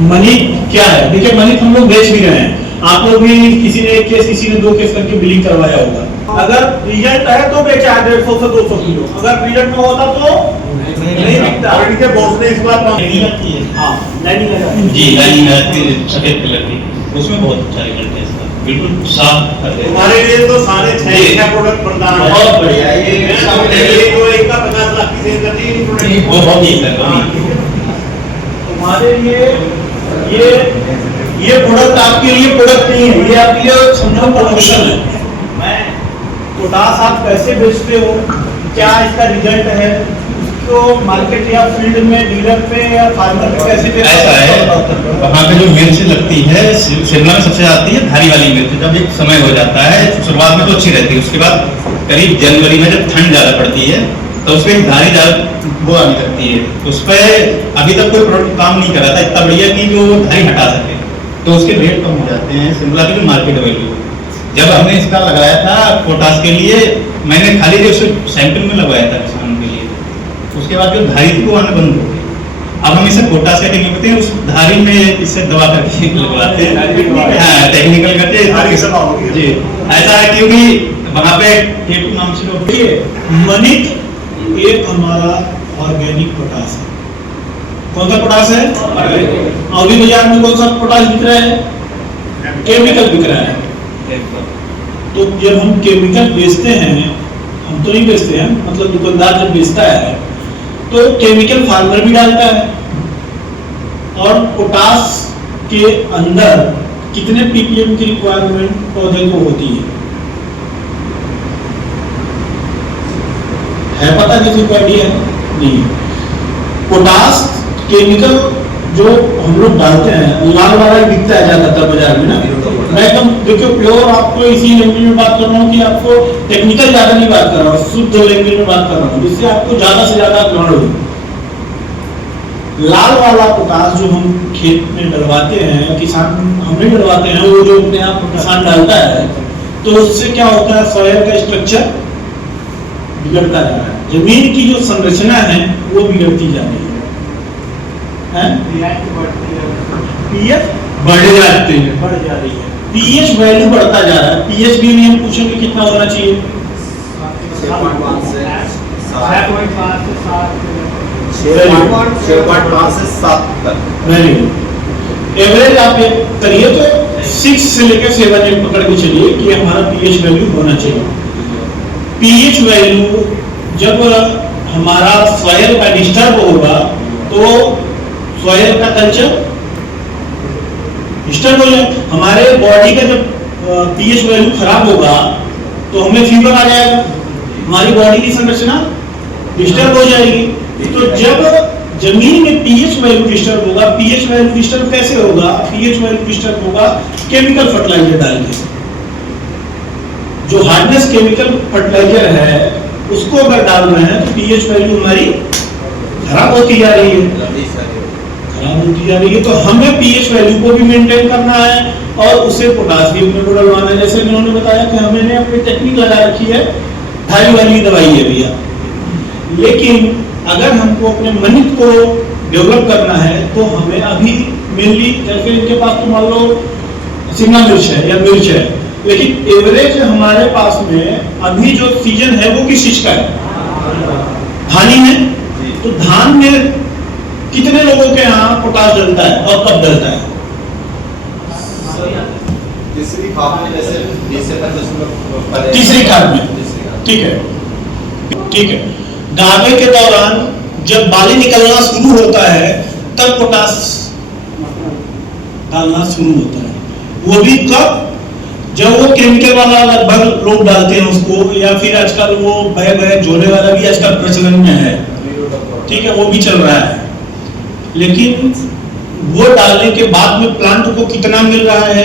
Money क्या है? देखिए मनी हम लोग बेच भी रहे हैं, आप लोग भी किसी ने एक केस किसी ने 2 केस करके बिलिंग करवाया होगा। अगर रिजल्ट है तो बेचा 150 से 200 किलो, अगर रिजल्ट में होता तो नहीं बिकता। और इनके बॉस ने इस बार लाइनिंग लगती है। हाँ लाइनिंग लगा जी लाइनिंग लगती है सफेद कलर की, उसमें बहुत अच्छा रिजल्ट है इसका, बिल्कुल साफ कर देगा। हमारे लिए तो सारे 6 प्रोडक्ट प्रदान है। बहुत बढ़िया ये जो एक का 50 लाख की सेल करती है प्रोडक्ट वो बहुत ही सर हमारे लिए ये प्रोडक्ट आपके लिए प्रोडक्ट नहीं है, ये आपके लिए समझो प्रमोशन है। मैं पोटास आप कैसे बेचते हो, क्या इसका रिजल्ट है, उसको मार्केट या फील्ड में डीलर पे या फार्मर पे कैसे बेचते ऐसा है, वहाँ पे जो मिर्च लगती है शिमला में सबसे आती है धारी वाली मिर्च। जब एक समय हो जाता है शुरुआत में तो अच्छी रहती है, उसके बाद करीब जनवरी में जब ठंड ज्यादा पड़ती है तो उस पर धारी ज्यादा वो आने लगती है। उस पर अभी तक कोई प्रोडक्ट काम नहीं कर रहा था इतना बढ़िया कि जो धारी हटा सके, तो उसके रेट कम हो जाते हैं शिमला की जो मार्केट वैल्यू। जब हमने इसका लगाया था पोटास के लिए, मैंने खाली जो सैंपल में लगवाया था किसानों के लिए, उसके बाद जो धारी थी वो आना बंद हो गई। अब हम इसे पोटास का टेक्निक करते हैं, उस धारी में इससे दवा करके लगवाते हैं। हाँ टेक्निकल करके जी ऐसा है, क्योंकि वहाँ पे टेटू नाम से लोग मनिक एक हमारा ऑर्गेनिक पोटास है। कौन सा पोटास है? अभी बाजार में कौन सा पोटास बिक रहा है? केमिकल बिक रहा है। तो जब हम केमिकल बेचते हैं, हम तो नहीं बेचते हैं, मतलब दुकानदार जब बेचता है तो केमिकल फार्मर भी डालता है। और पोटास के अंदर कितने ppm की रिक्वायरमेंट पौधे को होती है पता? किसी को आइडिया नहीं। पोटास केमिकल जो हम लोग डालते हैं, लाल वाला बिकता है ज्यादातर बाजार में ना। मैं एकदम देखिए प्योर आपको इसी लैंग्वेज में बात कर रहा हूँ कि आपको टेक्निकल ज्यादा नहीं बात कर रहा हूँ, शुद्ध लैंग्वेज में बात कर रहा हूँ, जिससे आपको ज्यादा से ज्यादा ग्रहण हो। लाल वाला पोटास जो हम खेत में डलवाते हैं, किसान हम नहीं डलवाते हैं, वो जो अपने आप किसान डालता है, तो उससे क्या होता है, सॉइल का स्ट्रक्चर बिगड़ता जा रहा है, जमीन की जो संरचना है वो बिगड़ती जा रही है। पीएच बढ़ जाते हैं, बढ़ जा रही है, पीएच वैल्यू बढ़ता जा रहा है। पीएच भी हम पूछेंगे कितना होना चाहिए? 6.5 से 7 तक। Very good. एवरेज आप ये करिए तो 6 से लेकर 7 एक पकड़ के चलिए कि हमारा पीएच वैल्यू होना चाहिए। पीएच वैल्यू जब हमारा सॉइल का डिस्टर्ब होगा तो सॉइल का कल्चर डिस्टर्ब हो जाए। हमारे बॉडी का जब पीएच वैल्यू खराब होगा तो हमें फीवर आ जाएगा, हमारी बॉडी की संरचना डिस्टर्ब हो जाएगी। तो जब जमीन में पीएच वैल्यू डिस्टर्ब होगा, पीएच वैल्यू डिस्टर्ब कैसे होगा? पीएच वैल्यू डिस्टर्ब होगा केमिकल फर्टिलाइजर डाल के। जो हार्डनेस केमिकल फर्टिलाइजर है उसको अगर डाल रहे हैं तो पीएच वैल्यू हमारी खराब होती जा रही है, तो हमें पीएच वैल्यू को भी मेंटेन करना है और उसे पोटास भी अपने को डलवाना है। जैसे उन्होंने बताया कि हमने अपनी टेक्निक लगा रखी है, धारी वाली दवाई है भैया, लेकिन अगर हमको अपने मनिक को डेवलप करना है तो हमें अभी मेनली, जैसे इनके पास तो मान लो शिमला मिर्च है या मिर्च है, लेकिन एवरेज हमारे पास में अभी जो सीजन है वो किस चीज का है? धानी है। तो धान में कितने लोगों के यहाँ पोटास डलता है और कब डलता है? तीसरी खाद में, जैसे 20 से 25 तीसरी खाद में। ठीक है, ठीक है। गावे के दौरान जब बाली निकलना शुरू होता है तब पोटास डालना शुरू होता है। वो भी कब? जब वो केमिकल वाला लगभग लोग डालते हैं उसको, या फिर आजकल वो बैग जोड़े वाला भी आजकल प्रचलन में है, ठीक है, वो भी चल रहा है। लेकिन वो डालने के बाद में प्लांट को कितना मिल रहा है,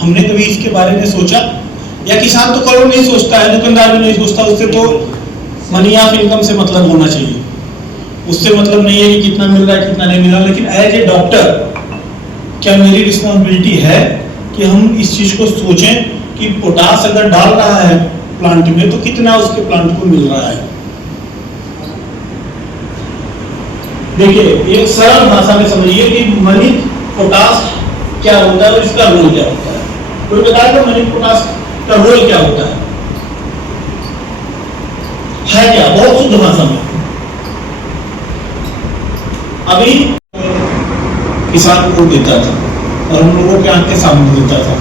हमने कभी इसके बारे में सोचा? या किसान तो करोड़ नहीं सोचता है, दुकानदार भी नहीं सोचता, उससे तो मनी ऑफ इनकम से मतलब होना चाहिए, उससे मतलब नहीं है कि कितना मिल रहा है कितना नहीं मिल रहा। लेकिन एज ए डॉक्टर क्या मेरी रिस्पॉन्सिबिलिटी है कि हम इस चीज को सोचें कि पोटास अगर डाल रहा है प्लांट में तो कितना उसके प्लांट को मिल रहा है। देखिए एक सरल भाषा में समझिए कि मनी पोटास क्या होता है और इसका रोल क्या होता है? कोई बताएगा मुझे पोटास का रोल क्या होता है क्या? बहुत शुद्ध भाषा में। अभी किसान को देता था और हम लोगों के आंख के सामने देता था,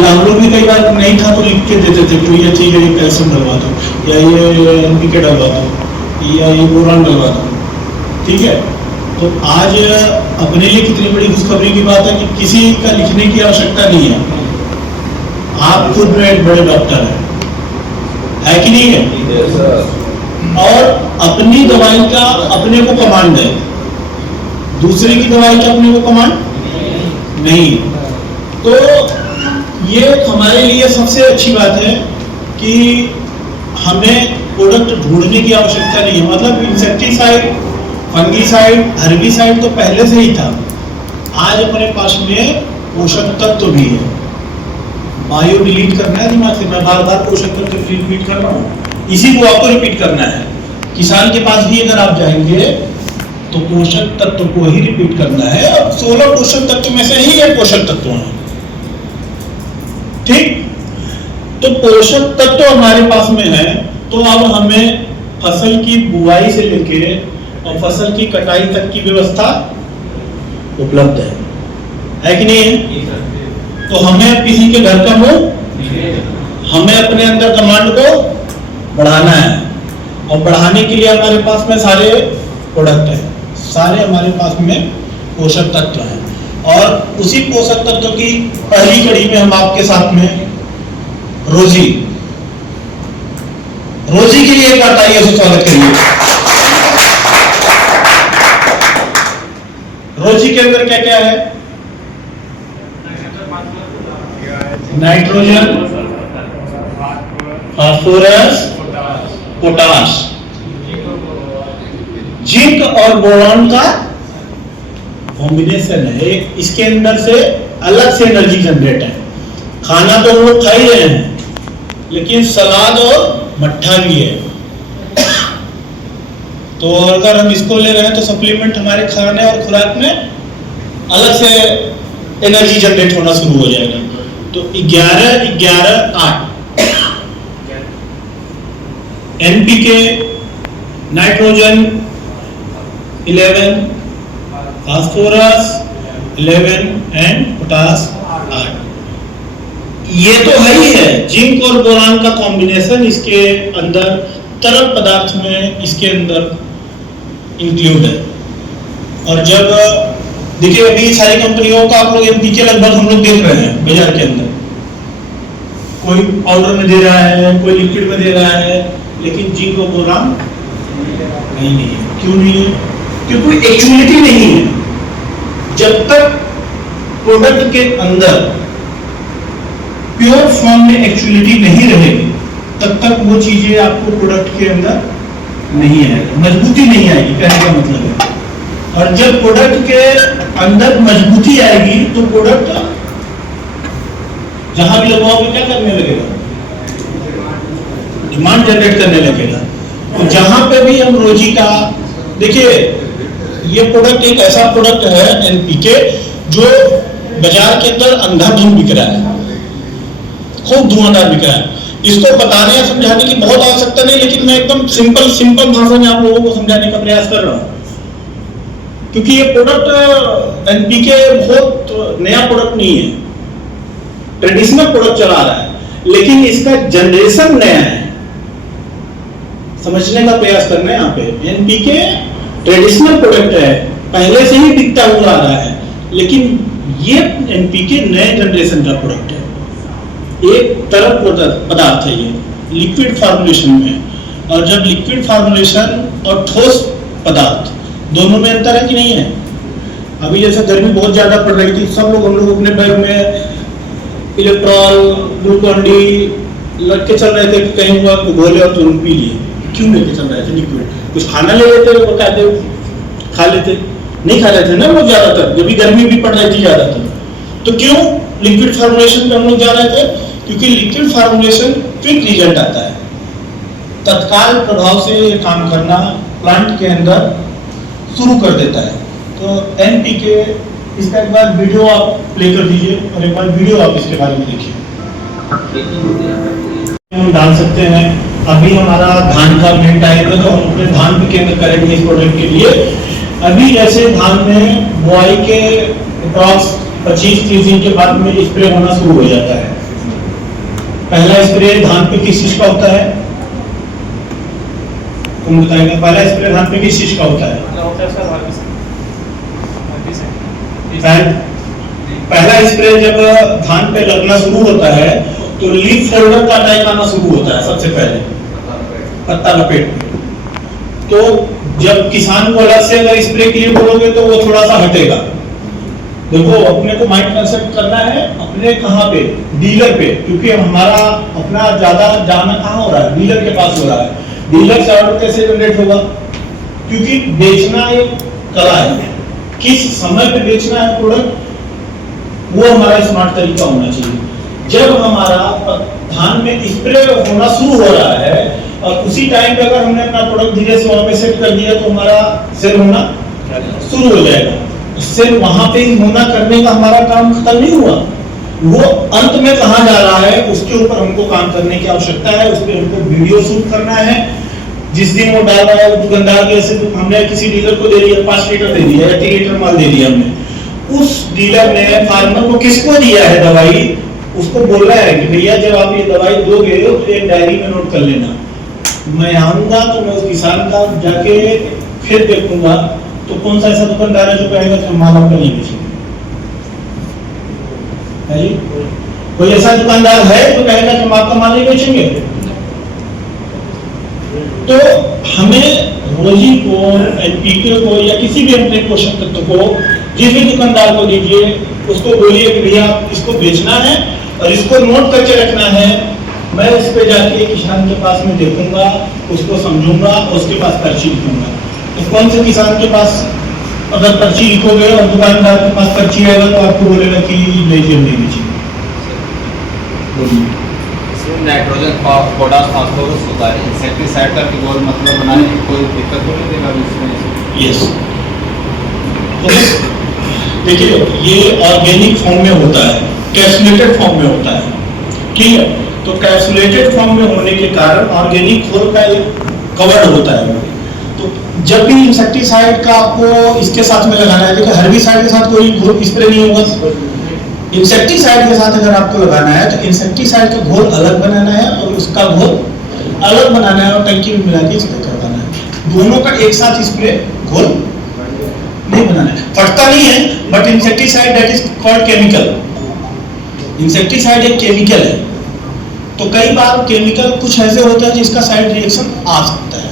या हम लोग भी कई बार नहीं था तो लिख के देते थे तो ये ठीक है, ये कैल्शियम डलवा दो, या ये एनपीके डलवा दो, या ये बोरान डलवा दो, ठीक है। तो आज अपने लिए कितनी बड़ी खुशखबरी की बात है कि किसी का लिखने की आवश्यकता नहीं है। आप खुद में एक बड़े डॉक्टर है कि नहीं है? और अपनी दवाई का अपने को कमांड है, दूसरे की दवाई का अपने को कमांड नहीं। तो ये हमारे लिए सबसे अच्छी बात है कि हमें प्रोडक्ट ढूंढने की आवश्यकता नहीं है। मतलब इंसेक्टिसाइड, फंगीसाइड, हर्बिसाइड तो पहले से ही था। आज अपने पास में पोषक तत्व भी है। बायो डिलीट करना है दिमाग से, मैं बार बार पोषक तत्व रिपीट कर रहा हूँ, इसी को आपको रिपीट करना है। किसान के पास भी अगर आप जाएंगे तो पोषक तत्व को ही रिपीट करना है। अब 16 पोषक तत्व में से ही एक पोषक तत्व है, ठीक। तो पोषक तत्व हमारे पास में है, तो अब हमें फसल की बुआई से लेके और फसल की कटाई तक की व्यवस्था उपलब्ध है कि नहीं है? तो हमें किसी के घर का मुंह, हमें अपने अंदर कमांड को बढ़ाना है, और बढ़ाने के लिए हमारे पास में सारे प्रोडक्ट हैं, सारे हमारे पास में पोषक तत्व हैं। और उसी पोषक तत्व की पहली कड़ी में हम आपके साथ में रोजी के लिए एक बार तालियों से स्वागत करिए। रोजी के अंदर क्या क्या है? नाइट्रोजन, फास्फोरस, पोटाश, जिंक और बोरॉन का कॉम्बिनेशन है। इसके अंदर से अलग से एनर्जी जनरेट है। खाना तो हम लोग खा ही रहे हैं, लेकिन सलाद और मट्ठा भी है। तो अगर हम इसको ले रहे हैं तो सप्लीमेंट हमारे खाने और खुराक में अलग से एनर्जी जनरेट होना शुरू हो जाएगा। तो 11-11-8 NPK, nitrogen 11, phosphorus 11 and potash 8। ये तो है ही है। जिंक और बोरान का कॉम्बिनेशन इसके अंदर तरल पदार्थ में इसके अंदर इंक्लूड है। और जब देखिए अभी सारी कंपनियों का आप लोग एनपीके लगभग हम लोग देख रहे हैं बाजार के अंदर, कोई पाउडर में दे रहा है, कोई लिक्विड में दे रहा है, लेकिन जिंक और बोरान नहीं है। क्यों नहीं है? क्योंकि कोई एक्चुअलिटी नहीं है। जब तक प्रोडक्ट के अंदर प्योर फॉर्म में एक्चुअलिटी नहीं रहेगी, तब तक वो चीजें आपको प्रोडक्ट के अंदर नहीं आएगी, मजबूती नहीं आएगी, कहने का मतलब है। और जब प्रोडक्ट के अंदर मजबूती आएगी तो प्रोडक्ट जहां भी लगाओगे क्या करने लगेगा? डिमांड जनरेट करने लगेगा। तो जहां पे भी हम रोजी का देखिए, ये प्रोडक्ट एक ऐसा प्रोडक्ट है एनपीके जो बाजार के अंदर अंधाधुंध बिक रहा है, खूब धुआंधार बिक रहा है। इसको बताने या समझाने की बहुत आवश्यकता नहीं, लेकिन मैं एकदम सिंपल भाषा में आप लोगों को समझाने का प्रयास कर रहा हूं। क्योंकि ये प्रोडक्ट एनपीके बहुत नया प्रोडक्ट नहीं है, ट्रेडिशनल प्रोडक्ट चला रहा है, लेकिन इसका जनरेशन नया है। समझने का प्रयास करना है यहाँ पे। एनपीके ट्रेडिशनल प्रोडक्ट है, पहले से ही बिकता हुआ आ रहा है, लेकिन ये एनपीके नए जनरेशन का प्रोडक्ट है। एक तरल पदार्थ है ये, लिक्विड फॉर्मुलेशन में। और जब लिक्विड फॉर्मुलेशन और ठोस पदार्थ दोनों में अंतर है कि नहीं है? अभी जैसे गर्मी बहुत ज्यादा पड़ रही थी, सब लोग हम लोग अपने बैग में इलेक्ट्रॉल, ग्लूकॉन डी लग के चल रहे थे कि कहीं हुआ तो घोले और तुरंत पी लिए। क्यों लेके चल रहे थे लिक्विड? कुछ खाना ले लेते और कहते खा लेते, नहीं खा लेते ना वो ज्यादातर, जब भी गर्मी भी पड़ रही थी ज्यादातर। तो क्यों लिक्विड फॉर्मुलेशन पे हम लोग जा रहे थे? क्योंकि लिक्विड फॉर्मुलेशन क्विक रिजल्ट आता है, तत्काल प्रभाव से ये काम करना प्लांट के अंदर शुरू कर देता है। तो एनपीके इसका एक बार वीडियो आप प्ले कर दीजिए और एक बार वीडियो आप इसके बारे में देखिए। हम डाल सकते हैं। अभी हमारा धान का मिनट आएगा तो हम अपने धान पे केंद्र करेंगे इस प्रोडक्ट के लिए। अभी जैसे धान में बुआई के अप्रॉक्स 25-30 दिन के बाद में स्प्रे होना शुरू हो जाता है। पहला स्प्रे धान पे किस चीज का होता है? तुम बताएगा, पहला स्प्रे धान पे किस चीज का होता है? पहला स्प्रे जब धान पे लगना शुरू होता है तो लीफ फोल्डर का अटैक आना शुरू होता है। सबसे पहले पत्ता लपेट। तो जब किसान को अलग से अगर स्प्रे के लिए बोलोगे तो वो थोड़ा सा हटेगा। देखो अपने को माइंड कंसेप्ट करना है अपने कहाँ पे, डीलर पे, क्योंकि हमारा अपना ज्यादा जाना कहाँ हो रहा है, डीलर के पास हो रहा है। डीलर से ऑर्डर कैसे जनरेट होगा? क्योंकि बेचना एक कला है, किस समय पे बेचना है प्रोडक्ट, वो हमारा स्मार्ट तरीका होना चाहिए। जब हमारा धान में स्प्रे होना शुरू हो रहा है और उसी टाइम पे अगर हमने अपना प्रोडक्ट धीरे से वहां पे सेट कर दिया तो हमारा सेल होना शुरू हो जाएगा। सेल वहां पे होना करने का हमारा काम खत्म नहीं हुआ, वो अंत में कहां जा रहा है उसके ऊपर हमको काम करने की आवश्यकता है। उस पर हमको वीडियो शूट करना है। जिस दिन वो डाल रहा है दुकानदार जैसे हमने किसी डीलर को दे दिया 5 लीटर दे दिया या 3 लीटर माल दे दिया हमने, उस डीलर ने फार्मर को किसको दिया है दवाई, उसको बोल रहा है कि भैया जब आप ये दवाई दोगे तो एक डायरी में नोट कर लेना, मैं आऊंगा तो मैं उस किसान का जाके फिर देखूंगा। तो कौन सा ऐसा दुकानदार है जो कहेगा कि माल आपका नहीं बेचेंगे? कोई ऐसा दुकानदार है जो कहेगा कि हम आपका माल नहीं बेचेंगे? तो हमें रोजी को, एनपीके को या किसी भी अन्य पोषक तत्व को जिस भी दुकानदार को दीजिए उसको बोलिए कि भैया इसको बेचना है और इसको नोट करके रखना है। मैं इस पे जाके किसान के पास में देखूंगा, उसको समझूंगा और उसके पास पर्ची लिखूंगा। तो कौन से किसान के पास अगर पर्ची लिखोगे और दुकानदार के पास पर्ची आएगा तो आपको बोलेगा कि लीजिए नहीं लीजिए। नाइट्रोजन पोटाश फास्फोरस होता है, इंसेक्टिसाइड का गोल मतलब बनाने की कोई दिक्कत तो नहीं देगा इसमें? यस, तो देखिए ये ऑर्गेनिक फॉर्म में होता है, कैप्सुलेटेड फॉर्म में होता है, ठीक है। तो कैप्सुलेटेड फॉर्म में होने के कारण ऑर्गेनिक घोल का एक कवर्ड होता है। तो जब भी इंसेक्टिसाइड का आपको इसके साथ में लगाना है, देखिए हर्बिसाइड के साथ कोई घोल स्प्रे नहीं होगा। इंसेक्टिसाइड के साथ अगर आपको लगाना है तो इंसेक्टिसाइड का घोल अलग बनाना है और उसका घोल अलग बनाना है और टंकी में मिला के स्प्रे करवाना है। दोनों का एक साथ स्प्रे घोल नहीं बनाना है। फटता नहीं है, but insecticide that is called chemical. Insecticide एक केमिकल है। तो कई बार केमिकल कुछ ऐसे होते हैं जिसका साइड रिएक्शन आ सकता है।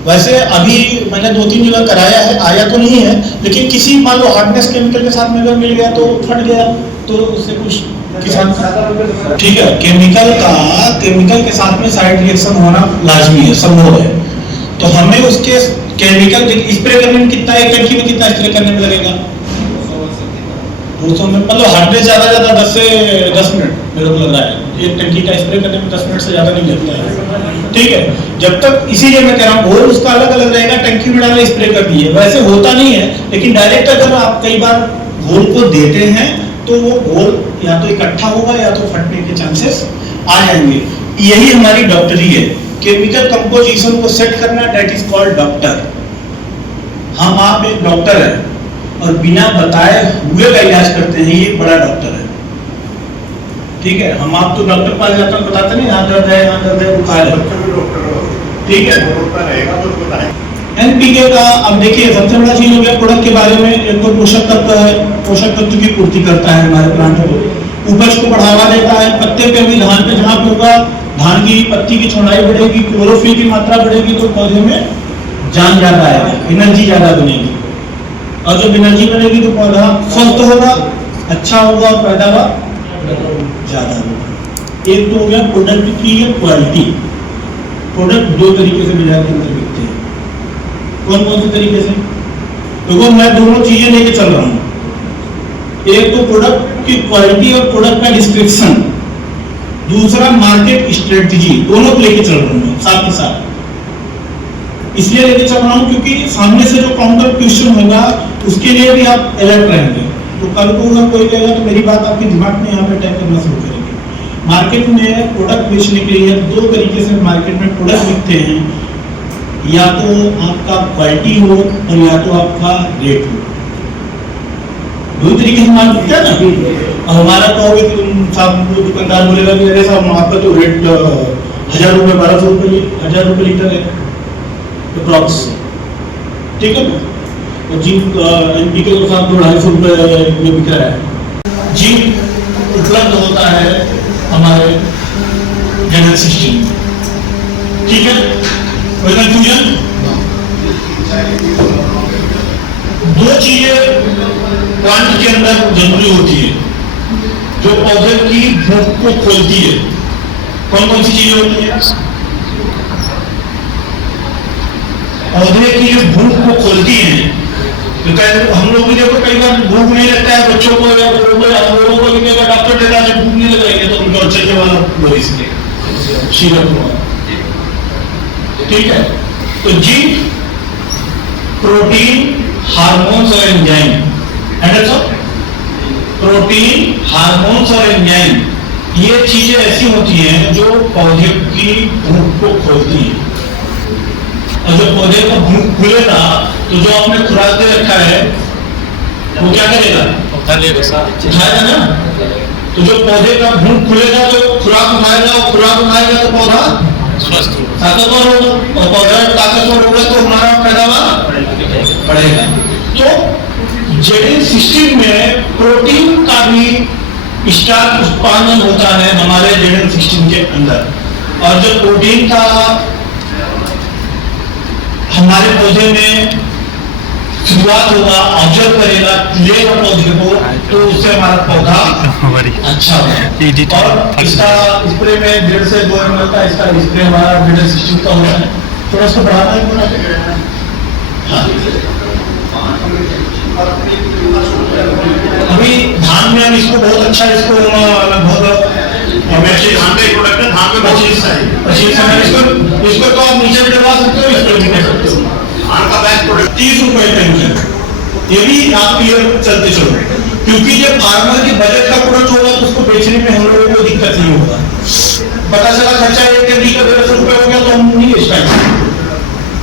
वैसे अभी मैंने 2-3 जगह कराया है, आया तो नहीं है, लेकिन किसी मान लो हार्डनेस केमिकल के साथ में अगर मिल गया तो फट गया तो उससे कुछ किसान, ठीक है। केमिकल के साथ में साइड रिएक्शन होना लाजमी है, संभव है। तो हमें उसके केमिकल स्प्रे करने में कितना, एक टंकी में कितना स्प्रे करने में लगेगा? 200 मिनट, मतलब हार्डनेस ज्यादा 10 से 10 मिनट मेरे को लग रहा है। एक टंकी का स्प्रे करने में 10 मिनट से ज्यादा नहीं लगता है, ठीक है। जब तक, इसीलिए मैं कह रहा हूँ घोल उसका अलग अलग रहेगा, टंकी में डाला स्प्रे कर दिए, वैसे होता नहीं है। लेकिन डायरेक्ट अगर आप कई बार घोल को देते हैं तो वो घोल या तो इकट्ठा होगा या तो फटने के चांसेस आ जाएंगे। यही हमारी डॉक्टरी है, केमिकल कंपोजिशन को सेट करना, दैट इज कॉल्ड डॉक्टर। हम आप एक डॉक्टर है और बिना बताए हुए का इलाज करते हैं, ये बड़ा डॉक्टर है, ठीक है। हम आप तो डॉक्टर पास जाकर बताते नहीं यहाँ दर्द है, यहाँ दर्द है, बुखार है, ठीक है। एनपीके का अब देखिए सबसे बड़ा चीज हो गया प्रोडक्ट के बारे में। एक तो पोषक तत्व है, पोषक तत्व की पूर्ति करता है हमारे प्लांट को, उपज को बढ़ावा देता है। पत्ते पे भी धान पे जहाँ पे होगा, धान की पत्ती की चौड़ाई बढ़ेगी, क्लोरोफिल की मात्रा बढ़ेगी तो पौधे में जान ज्यादा आएगा, एनर्जी ज्यादा बनेगी। और जब एनर्जी बनेगी तो पौधा स्वस्थ होगा, अच्छा होगा और पैदावार ज्यादा होगा। एक तो हो गया प्रोडक्ट की क्वालिटी। प्रोडक्ट 2 तरीके से बाजार के अंदर बिकते हैं। कौन कौन से तरीके से? देखो मैं दोनों चीजें लेके चल रहा हूँ। एक तो प्रोडक्ट की क्वालिटी और प्रोडक्ट का डिस्क्रिप्शन, दूसरा मार्केट स्ट्रेटजी, दोनों को लेके चल रहा हूँ साथ के साथ। इसलिए लेके चल रहा हूँ क्योंकि सामने से जो काउंटर क्वेश्चन होगा उसके लिए भी आप अलर्ट रहेंगे। तो कल को अगर कोई कहेगा तो मेरी बात आपके दिमाग में यहाँ पे अटैक करना शुरू करेगी। मार्केट में प्रोडक्ट बेचने के लिए दो तरीके से मार्केट में प्रोडक्ट बिकते हैं, या तो आपका क्वालिटी हो और या तो आपका रेट हो। दो तरीके से माल बिकता है ना। हमारा कहोगे कि तुम साहब दुकानदार बोलेगा कि अरे साहब आपका तो रेट 1000 रुपये 1200 रुपये 1000 रुपये लीटर है अप्रॉक्स, ठीक है ना। और जिंक एनपीके के साथ 250 रुपये में बिक रहा है। जिंक उपलब्ध होता है हमारे जनरल सिस्टम, ठीक है। कोई कंफ्यूजन? दो चीजें प्लांट के अंदर जरूरी होती है जो पौधे की भूख को खोलती है। कौन कौन सी चीजें होती है? पौधे की जो भूख को खोलती है। तो हम लोग भी देखो कई बार भूख नहीं लगता है बच्चों को या हम लोगों को भी डॉक्टर कहता है भूख नहीं लगाएंगे तो उनको अच्छे वाला गोली से सिरप, ठीक है। तो जिंक, प्रोटीन, हार्मोन्स और एंजाइम, प्रोटीन, हार्मोन्स और एंजाइम, ये चीजें ऐसी होती हैं जो पौधे की भूख को खोलती हैं। और जब पौधे का भूख खुलेगा तो जो आपने खुराक दे रखा है वो क्या करेगा? उठाएगा ना। तो जो पौधे का भूख खुलेगा तो खुराक उठाएगा, और खुराक उठाएगा तो पौधा ताकतवर होगा, और पौधा ताकतवर होगा तो हमारा पैदावार बढ़ेगा। तो जेनेटिक सिस्टम में प्रोटीन का भी स्टार्च उत्पादन होता है हमारे जेनेटिक सिस्टम के अंदर। और जब प्रोटीन का हमारे पौधे में शुरुआत होगा, ऑब्जर्व करेगा, लेगा पौधे को, तो उससे हमारा पौधा अच्छा होगा। और इसका स्प्रे में 1.5 से 2 ml का इसका स्प्रे हमारा जेनेटिक सिस्टम का होता है। थोड़ा उसको बढ़ाना है। अभी धान में हम इसको बहुत अच्छा इसको बहुत धान का प्रोडक्ट है। धान में 25 इसको तो आप नीचे भी डलवा सकते हो, इसको भी कर सकते हो। धान का बैग प्रोडक्ट 30 रुपए टन, ये भी आप ये चलते चलो, क्योंकि जब फार्मर की बजट का प्रोडक्ट होगा तो उसको बेचने में हम लोगों को दिक्कत नहीं होगा। पता चला खर्चा 1 kg का 150 रुपए हो गया तो हम नहीं बेच पाएंगे।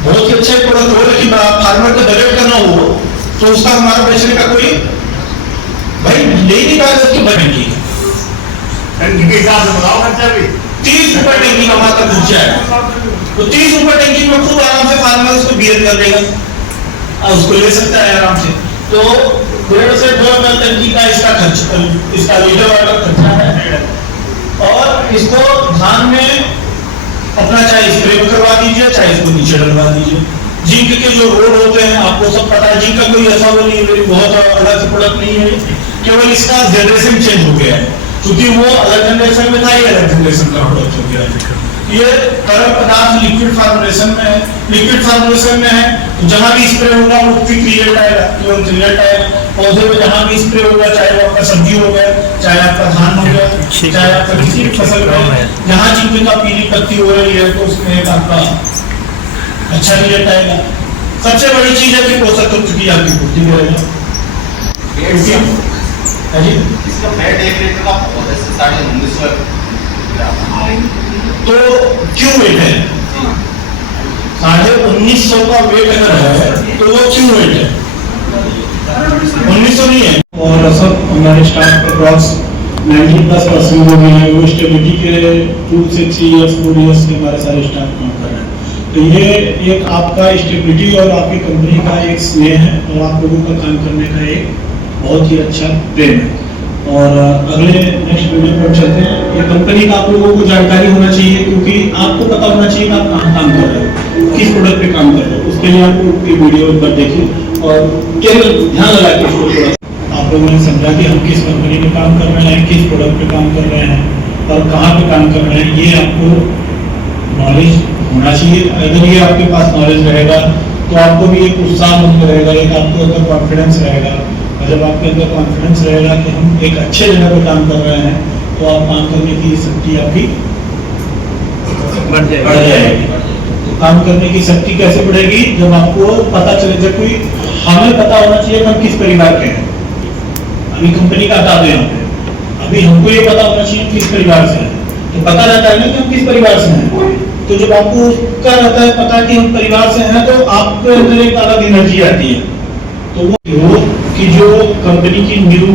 बहुत ही अच्छा प्रोडक्ट हो लेकिन फार्मर का बजट का ना हो तो उसका हमारा बेचने का कोई भाई ले नहीं पाएगा। उसकी बजट की टंकी के हिसाब से बताओ खर्चा भी 30 रुपए टंकी का हमारा खर्चा है। तो 30 रुपए टंकी में खूब आराम से फार्मर उसको बियर कर देगा और उसको ले सकता है आराम से। तो 1.5 से 2 ml टंकी का इसका खर्चा, इसका लीटर वाला खर्चा है। और इसको धान में अपना चाहे स्प्रे करवा दीजिए, चाहे इसको नीचे डलवा दीजिए। जिंक के जो रोड होते हैं आपको सब पता है, जिंक का कोई ऐसा वो नहीं है, बहुत अलग से प्रोडक्ट नहीं है, केवल इसका जनरेशन चेंज हो गया है। क्योंकि वो अलग जनरेशन में था, ये अलग जनरेशन का प्रोडक्ट हो गया है। ये तरल पदार्थ लिक्विड फार्मुलेशन में है, लिक्विड फार्मुलेशन में है तो जहां भी स्प्रे होगा वो क्विक रिजल्ट आएगा, तुरंत रिजल्ट आएगा। पौधे में जहां भी स्प्रे होगा, चाहे वो आपका सब्जी हो गया, चाहे आपका धान हो गया, चाहे आपका किसी भी फसल में जहां जिंक का पीली पत्ती हो रही है तो उसमें एक आपका अच्छा रिजल्ट आएगा। सबसे बड़ी चीज है कि पोषक तत्व की आपकी पूर्ति करेगा। इसका फैट 1 लीटर का पौधे से 1950 तो क्यों वेट है? 1950 का वेट अगर है तो वो क्यों वेट है? 1900 नहीं है। और सब हमारे स्टाफ अप्रॉक्स 90+ % जो भी है वो स्टेबिलिटी के 2 से 3 इयर्स 4 इयर्स के हमारे सारे स्टाफ काम कर रहे हैं। तो ये एक आपका स्टेबिलिटी और आपकी कंपनी का एक स्नेह है और आप लोगों का काम करने का एक बहुत ही अच्छा प्रेम है। और अगले नेक्स्ट वीडियो पर चलते हैं। ये कंपनी का आप लोगों को जानकारी होना चाहिए, क्योंकि आपको पता होना चाहिए कि आप कहाँ काम कर रहे हो, किस प्रोडक्ट पे काम कर रहे हो। उसके लिए आपको ये वीडियो पर देखिए और केवल ध्यान लगा के इसको थोड़ा आप लोगों ने समझा कि हम किस कंपनी में काम कर रहे हैं, किस प्रोडक्ट पे काम कर रहे हैं और कहाँ पे काम कर रहे हैं, ये आपको नॉलेज होना चाहिए। अगर ये आपके पास नॉलेज रहेगा तो आपको भी एक उत्साह रहेगा, एक आपको अंदर कॉन्फिडेंस रहेगा। और जब आपके अंदर कॉन्फिडेंस रहेगा कि हम एक अच्छे जगह पर काम कर रहे हैं तो आप काम करने की शक्ति आपकी बढ़ जाएगी। काम करने की शक्ति कैसे बढ़ेगी? जब आपको पता चले, जब कोई हमें पता होना चाहिए कि हम किस परिवार के हैं। अभी कंपनी का हटा दो यहाँ पे, अभी हमको ये पता होना चाहिए किस परिवार से है, तो पता रहता है ना कि हम किस परिवार से हैं। तो जब आपको उसका रहता है पता कि हम परिवार से हैं, तो आपके अंदर एक अलग एनर्जी आती है। तो वो कि जो कंपनी की न्यू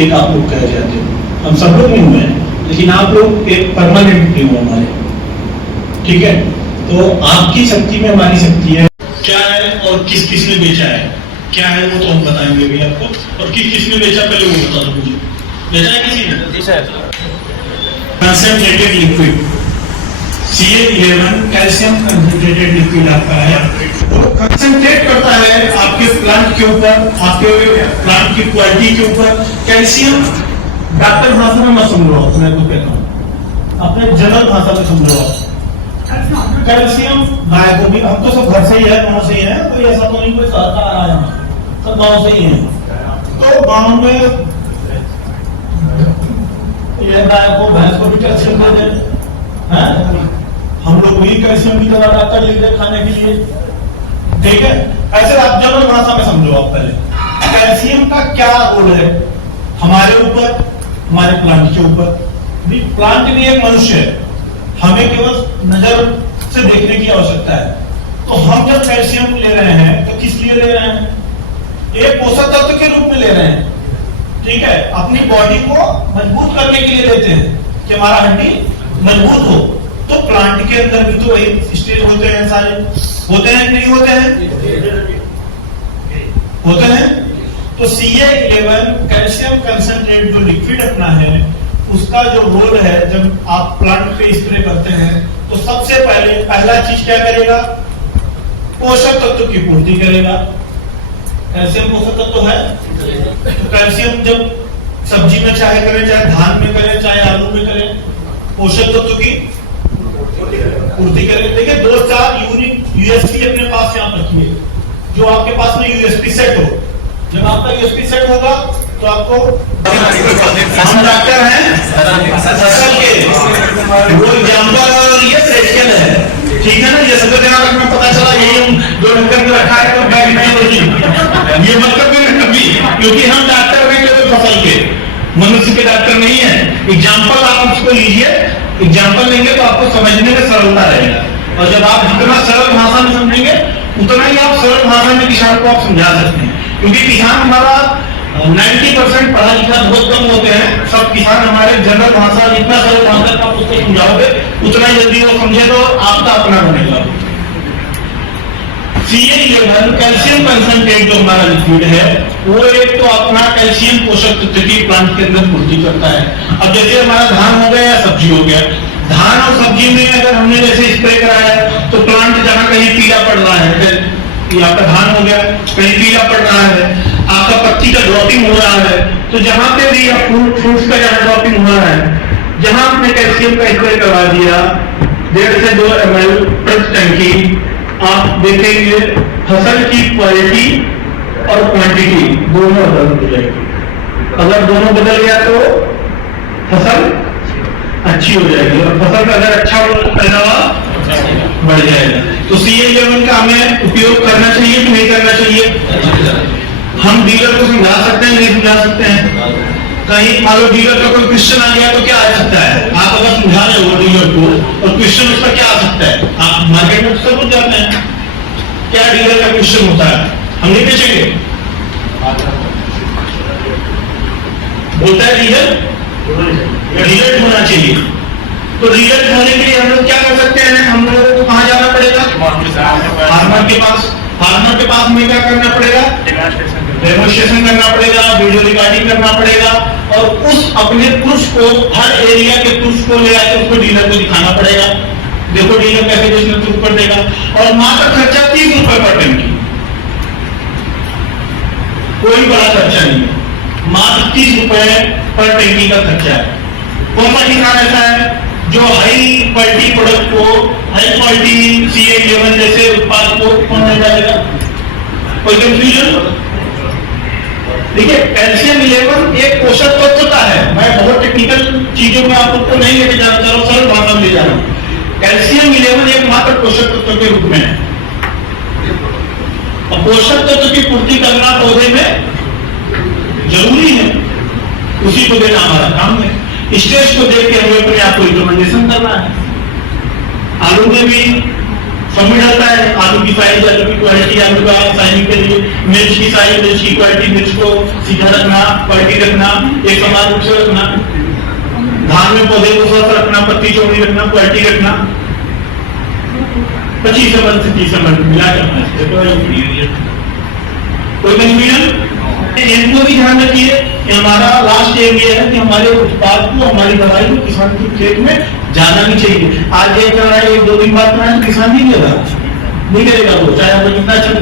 एक आप लोग कह जाते हो, हम सब लोग न्यू हैं, लेकिन आप लोग एक परमानेंट न्यू हमारे, ठीक है। तो आपकी शक्ति में हमारी शक्ति है, क्या है और किस किस ने बेचा है, क्या है वो तो हम बताएंगे भी आपको, और किस किस ने बेचा पहले वो बता दो मुझे। बेचा है किसी ने? जी sir. Concentrated liquid CA11 calcium concentrated liquid आपका है, तो कंसंट्रेट करता है आपके प्लांट के ऊपर, आपके प्लांट की क्वालिटी के ऊपर। कैल्शियम डॉक्टर भाषा में मत समझो, मैं तो कहता हूँ अपने जनरल भाषा में समझो आप। कैल्शियम गाय को भी, हम तो सब घर से ही है, गाँव से ही है, कोई ऐसा तो नहीं कोई शहर का आ रहा है, सब गाँव से ही है। तो गाँव में ये गाय को भैंस को भी कैल्शियम दे दें, हम लोग भी कैल्शियम की दवा डॉक्टर लिख दे खाने के लिए, ठीक है। ऐसे आप जनरल भाषा में समझो आप पहले कैल्शियम का क्या रोल है हमारे ऊपर, हमारे प्लांट के ऊपर। भी प्लांट भी एक मनुष्य है, हमें केवल नजर से देखने की आवश्यकता है। तो हम जब कैल्शियम ले रहे हैं तो किस लिए ले रहे हैं? एक पोषक तत्व के रूप में ले रहे हैं, ठीक है। अपनी बॉडी को मजबूत करने के लिए लेते हैं कि हमारा हड्डी मजबूत हो। तो प्लांट के अंदर भी तो वही स्टेज होते हैं, सारे होते हैं कि नहीं होते हैं? होते हैं। तो CA11 कैल्शियम कंसंट्रेट जो लिक्विड अपना है, उसका जो रोल है, जब आप प्लांट पे स्प्रे करते हैं तो सबसे पहले पहला चीज क्या करेगा? पोषक तत्व की पूर्ति करेगा। कैल्शियम पोषक तत्व है, तो कैल्शियम जब सब्जी में चाहे करें, चाहे धान में करें, चाहे आलू में करें, पोषक तत्व की पूर्ति करें। देखिए 2-4 यूनिट USB अपने पास यहाँ रखिए, जो आपके पास में USB सेट हो। जब आपका USB सेट होगा तो आपको, हम डॉक्टर हैं फसल के, वो एग्जाम्पल और ये प्रैक्टिकल है, ठीक है ना। ये सब ध्यान रखना, पता चला यही हम जो नंबर में रखा है तो बैग नहीं होगी, ये मतलब कभी, क्योंकि हम डॉक्टर हैं केवल फसल के, मनुष्य के डॉक्टर नहीं है। एग्जाम्पल आप उसको लीजिए, एग्जाम्पल लेंगे तो आपको समझने में सरलता रहेगा, और जब आप जितना सरल भाषा में समझेंगे उतना ही आप सरल भाषा में किसान को आप समझा सकते हैं। क्योंकि किसान हमारा 90% पढ़ा लिखा बहुत कम होते हैं, सब किसान हमारे जनरल भाषा, जितना सरल भाषा आप उसको समझाओगे उतना जल्दी वो समझे, तो आपका अपना बनेगा। CA11 कैल्शियम कंसंट्रेट जो हमारा लिक्विड है, वो एक तो अपना कैल्शियम पोषक तत्व की प्लांट के अंदर पूर्ति करता है। अब जैसे हमारा धान हो गया या सब्जी हो गया, धान और सब्जी में अगर हमने जैसे स्प्रे कराया तो प्लांट जहां कहीं पीला पड़ रहा है, आपका धान हो गया कहीं पीला पड़ रहा है, आपका पत्ती का ड्रॉपिंग हो रहा है, तो जहां पे भी फ्रूट्स का जहां ड्रॉपिंग हो रहा है, जहां आपने कैल्शियम का स्प्रे करवा दिया 1.5 से 2 ml प्रति टंकी, आप देखेंगे फसल की क्वालिटी और क्वांटिटी दोनों बदल जाएगी। अगर दोनों बदल गया तो फसल अच्छी हो जाएगी, और फसल का अगर अच्छा पैदावार बढ़ जाएगा। तो CA11 का हमें उपयोग करना चाहिए कि नहीं करना चाहिए? हम डीलर को समझा सकते हैं, नहीं समझा सकते हैं? कहीं मान लो डीलर का कोई क्वेश्चन आ गया तो क्या आ सकता है? आप अगर समझा रहे हो डीलर को और क्वेश्चन उसका क्या आ सकता है? आप मार्केट में सब कुछ जानते हैं, क्या डीलर का क्वेश्चन होता है? हम नहीं बेचेंगे, बोलता है डीलर रिजल्ट होना चाहिए। तो रिजल्ट होने के लिए हम लोग क्या कर सकते हैं? हम लोग को कहाँ जाना पड़ेगा? फार्मर के पास। फार्मर के पास में क्या करना पड़ेगा? डेमोन्स्ट्रेशन करना पड़ेगा, वीडियो रिकॉर्डिंग करना पड़ेगा, और उस अपने पुरुष को, हर एरिया के पुरुष को ले आकर उसको डीलर को दिखाना पड़ेगा। देखो डीलर कैसे बेचना शुरू कर देगा। और मात्र खर्चा 30 रुपए पर टन, कोई बड़ा खर्चा नहीं है, मात्र 30 रुपए पर टंकी का खर्चा है। कौन सा किसान ऐसा है जो हाई क्वालिटी प्रोडक्ट को, हाई क्वालिटी CA11 जैसे उत्पाद को कौन नहीं डालेगा? कोई कंफ्यूजन? देखिए कैल्शियम 11 एक पोषक तत्व है, मैं बहुत टेक्निकल चीजों में आप लोग को नहीं लेके जाना चाह रहा हूँ, सरल भाषा में ले जा रहा हूँ। कैल्शियम 11 एकमात्र पोषक तत्व के रूप में है, और पोषक तत्व की पूर्ति करना पौधे में जरूरी है, उसी को देना हमारा काम है। स्टेज को देख के हमें अपने आप को रिकमेंडेशन करना है। आलू में भी समय रहता है, आलू की साइज, आलू की क्वालिटी, आलू का साइजिंग के लिए मिर्च की साइज, मिर्च की क्वालिटी, मिर्च को सीधा रखना, क्वालिटी रखना, एक समान रूप से रखना, धान में पौधे को स्वस्थ रखना, पत्ती चौड़ी रखना, क्वालिटी रखना, 25 ml से 30 ml मिला करना। कोई कंफ्यूजन? इनको भी ध्यान रखिए कि हमारा लास्ट एम ये है कि हमारे उत्पाद को, हमारी दवाई को किसान के खेत में जाना भी चाहिए। आज ये कर रहा है, 1-2 दिन बाद किसान नहीं करेगा, नहीं करेगा वो, चाहे वो कितना अच्छा